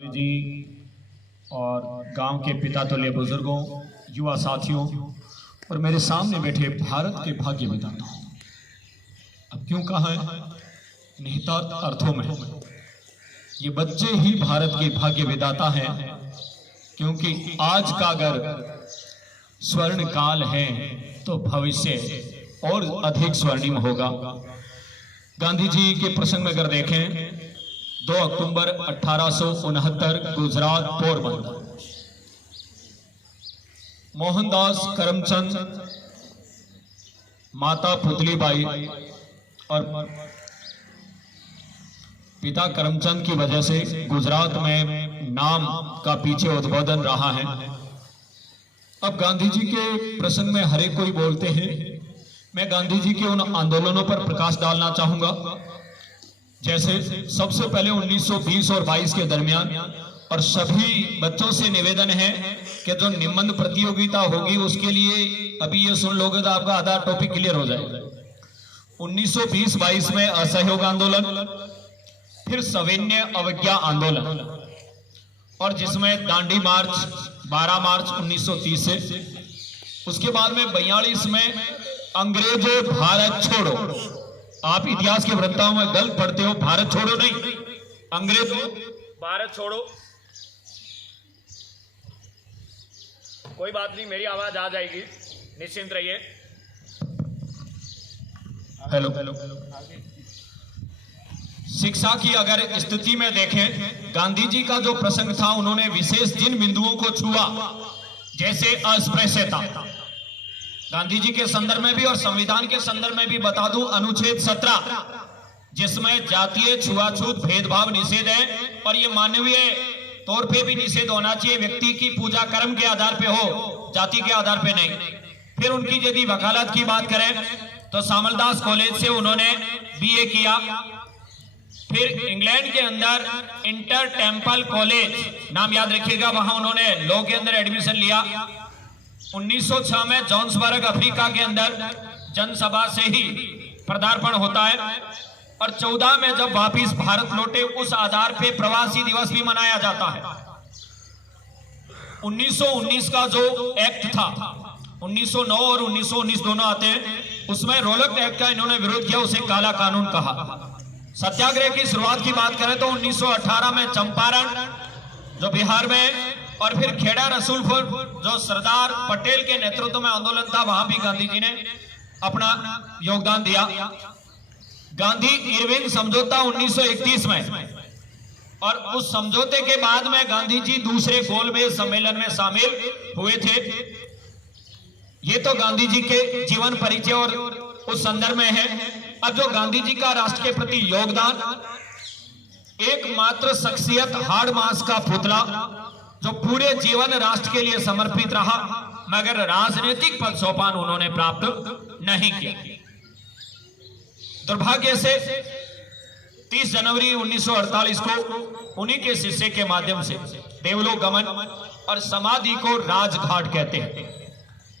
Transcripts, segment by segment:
जी और गांव के पिता तुल्य बुजुर्गों, युवा साथियों और मेरे सामने बैठे भारत के भाग्य विधाताओं। अब क्यों कहा है निहितार्थ अर्थों में ये बच्चे ही भारत के भाग्य विधाता हैं, क्योंकि आज का अगर स्वर्ण काल है तो भविष्य और अधिक स्वर्णिम होगा। गांधी जी के प्रसंग में अगर देखें 2 अक्टूबर 1869 गुजरात पोरबंदर, मोहनदास करमचंद, माता पुतलीबाई और पिता करमचंद की वजह से गुजरात में नाम का पीछे उद्बोधन रहा है। अब गांधी जी के प्रसंग में हर एक कोई बोलते हैं, मैं गांधी जी के उन आंदोलनों पर प्रकाश डालना चाहूंगा। जैसे सबसे पहले 1920 और 22 के दरमियान, और सभी बच्चों से निवेदन है कि जो निबंध प्रतियोगिता होगी उसके लिए अभी ये सुन लोगे तो आपका आधा टॉपिक क्लियर हो जाएगा। 1920-22 में असहयोग आंदोलन, फिर सविनय अवज्ञा आंदोलन, और जिसमें दांडी मार्च 12 मार्च 1930 से, उसके बाद में 42 में अंग्रेजों भारत छोड़ो। आप इतिहास के वृत्ताओं में गलत पढ़ते हो, भारत छोड़ो नहीं, अंग्रेजों भारत छोड़ो। कोई बात नहीं, मेरी आवाज आ जाएगी, निश्चिंत रहिए। हेलो। शिक्षा की अगर स्थिति में देखें, गांधी जी का जो प्रसंग था उन्होंने विशेष जिन बिंदुओं को छुआ, जैसे अस्पृश्यता, गांधी जी के संदर्भ में भी और संविधान के संदर्भ में भी बता दूं, अनुच्छेद 17 जिसमें जातीय छुआछूत भेदभाव निषेध है, और ये मानवीय तौर पे भी निषेध होना चाहिए, व्यक्ति की पूजा कर्म के आधार पे हो, जाति के आधार पे नहीं। फिर उनकी यदि वकालत की बात करें तो सामलदास कॉलेज से उन्होंने बीए किया, फिर इंग्लैंड के अंदर इंटर टेम्पल कॉलेज, नाम याद रखिएगा, वहां उन्होंने लॉ के अंदर एडमिशन लिया। 1906 में जोहान्सबर्ग अफ्रीका के अंदर जनसभा से ही पदार्पण होता है, और 14 में जब वापिस भारत लौटे उस आधार पे प्रवासी दिवस भी मनाया जाता है। 1919 का जो एक्ट था, 1909 और 1919 दोनों आते हैं, उसमें रोलक एक्ट का इन्होंने विरोध किया, उसे काला कानून कहा। सत्याग्रह की शुरुआत की बात करें तो 1918 में चंपारण जो बिहार में, और फिर खेड़ा रसूलपुर जो सरदार पटेल के नेतृत्व में आंदोलन था, वहां भी गांधी जी ने अपना योगदान दिया। गांधी इरविन समझौता 1931 में, और उस समझौते के बाद में गांधी जी दूसरे गोलमेज सम्मेलन में शामिल हुए थे। ये तो गांधी जी के जीवन परिचय और उस संदर्भ में है। अब जो गांधी जी का राष्ट्र के प्रति योगदान, एकमात्र शख्सियत हाड़ मांस का पुतला जो पूरे जीवन राष्ट्र के लिए समर्पित रहा, मगर राजनीतिक पद सोपान उन्होंने प्राप्त नहीं किया। दुर्भाग्य से 30 जनवरी 1948 को उन्हीं के शिष्य के माध्यम से देवलोक गमन और समाधि को राजघाट कहते हैं।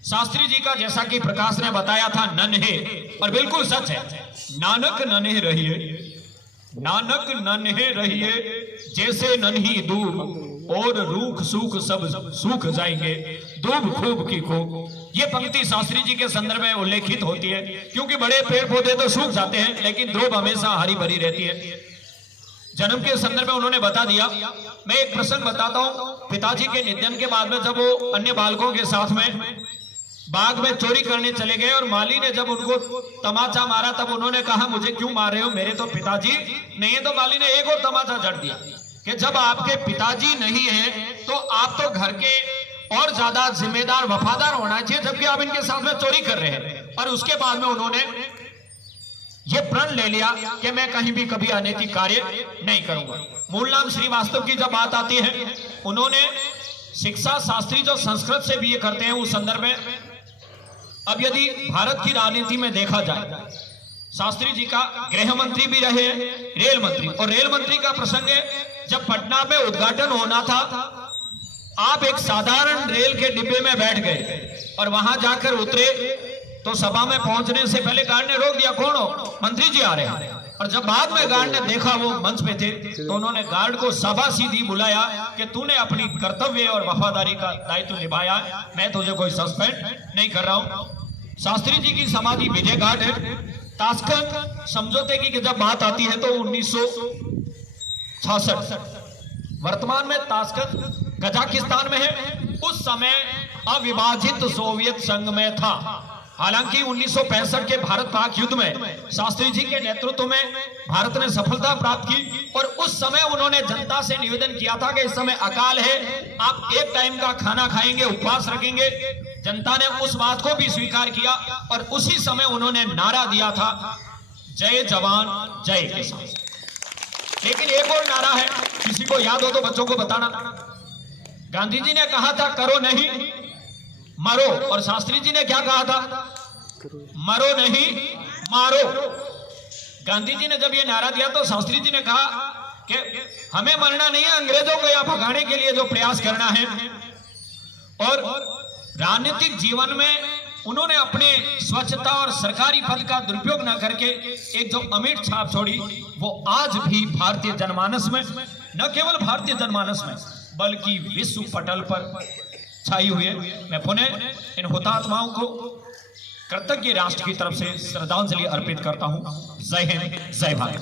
शास्त्री जी का, जैसा कि प्रकाश ने बताया था, नन्हे, और बिल्कुल सच है, नानक नन्हे रहिए, नानक नन्हे रहिए जैसे नन्ही दूब, और रूख सूख सब सूख जाएंगे, दूब खूब की खूब। ये पंक्ति शास्त्री जी के संदर्भ में उल्लेखित होती है, क्योंकि बड़े पेड़ पौधे तो सूख जाते हैं लेकिन दूब हमेशा हरी भरी रहती है। जन्म के संदर्भ में उन्होंने बता दिया। मैं एक प्रसंग बताता हूँ। पिताजी के निधन के बाद में जब वो अन्य बालकों के साथ में बाग में चोरी करने चले गए और माली ने जब उनको तमाचा मारा, तब उन्होंने कहा, मुझे क्यों मार रहे हो, मेरे तो पिताजी नहीं है। तो माली ने एक और तमाचा जड़ दिया कि जब आपके पिताजी नहीं है तो आप तो घर के और ज्यादा जिम्मेदार वफादार होना चाहिए, जबकि आप इनके साथ में चोरी कर रहे हैं। और उसके बाद में उन्होंने ये प्रण ले लिया कि मैं कहीं भी कभी अनैतिक कार्य नहीं करूंगा। मूलनाम श्रीवास्तव की जब बात आती है, उन्होंने शिक्षा शास्त्री जो संस्कृत से बीए करते हैं उस संदर्भ में, अब यदि भारत की राजनीति में देखा जाए, शास्त्री जी का गृह मंत्री भी रहे, रेल मंत्री, और रेल मंत्री का प्रसंग है, जब पटना में उद्घाटन होना था, आप एक साधारण रेल के डिब्बे में बैठ गए और वहां जाकर उतरे तो सभा में पहुंचने से पहले गार्ड ने रोक दिया, कौन हो, मंत्री जी आ रहे हैं। और जब बाद में गार्ड ने देखा वो मंच पे थे, तो उन्होंने गार्ड को शाबाशी दी, बुलाया कि तूने अपनी कर्तव्य और वफादारी का दायित्व निभाया, मैं तुझे कोई सस्पेंड नहीं कर रहा हूं। शास्त्री जी की समाधि विजय घाट है। ताशकंद समझौते की जब बात आती है तो 1966, वर्तमान में ताशकंद कजाकिस्तान में है, उस समय अविभाजित सोवियत संघ में था। हालांकि 1965 के भारत पाक युद्ध में शास्त्री जी के नेतृत्व में भारत ने सफलता प्राप्त की, और उस समय उन्होंने जनता से निवेदन किया था कि इस समय अकाल है, आप एक टाइम का खाना खाएंगे, उपवास रखेंगे। जनता ने उस बात को भी स्वीकार किया, और उसी समय उन्होंने नारा दिया था, जय जवान जय किसान। लेकिन एक और नारा है, किसी को याद हो तो बच्चों को बताना। गांधी जी ने कहा था करो नहीं मरो, और शास्त्री जी ने क्या कहा था, मरो नहीं मारो। गांधी जी ने जब ये नारा दिया तो शास्त्री जी ने कहा कि हमें मरना नहीं है, अंग्रेजों को यहाँ भगाने के लिए जो प्रयास करना है। और राजनीतिक जीवन में उन्होंने अपने स्वच्छता और सरकारी पद का दुरुपयोग न करके एक जो अमिट छाप छोड़ी, वो आज भी भारतीय जनमानस में, न केवल भारतीय जनमानस में बल्कि विश्व पटल पर छाई हुई है। मैं पुनः इन हुतात्माओं को कृतज्ञ राष्ट्र की तरफ से श्रद्धांजलि अर्पित करता हूं। जय हिंद, जय भारत।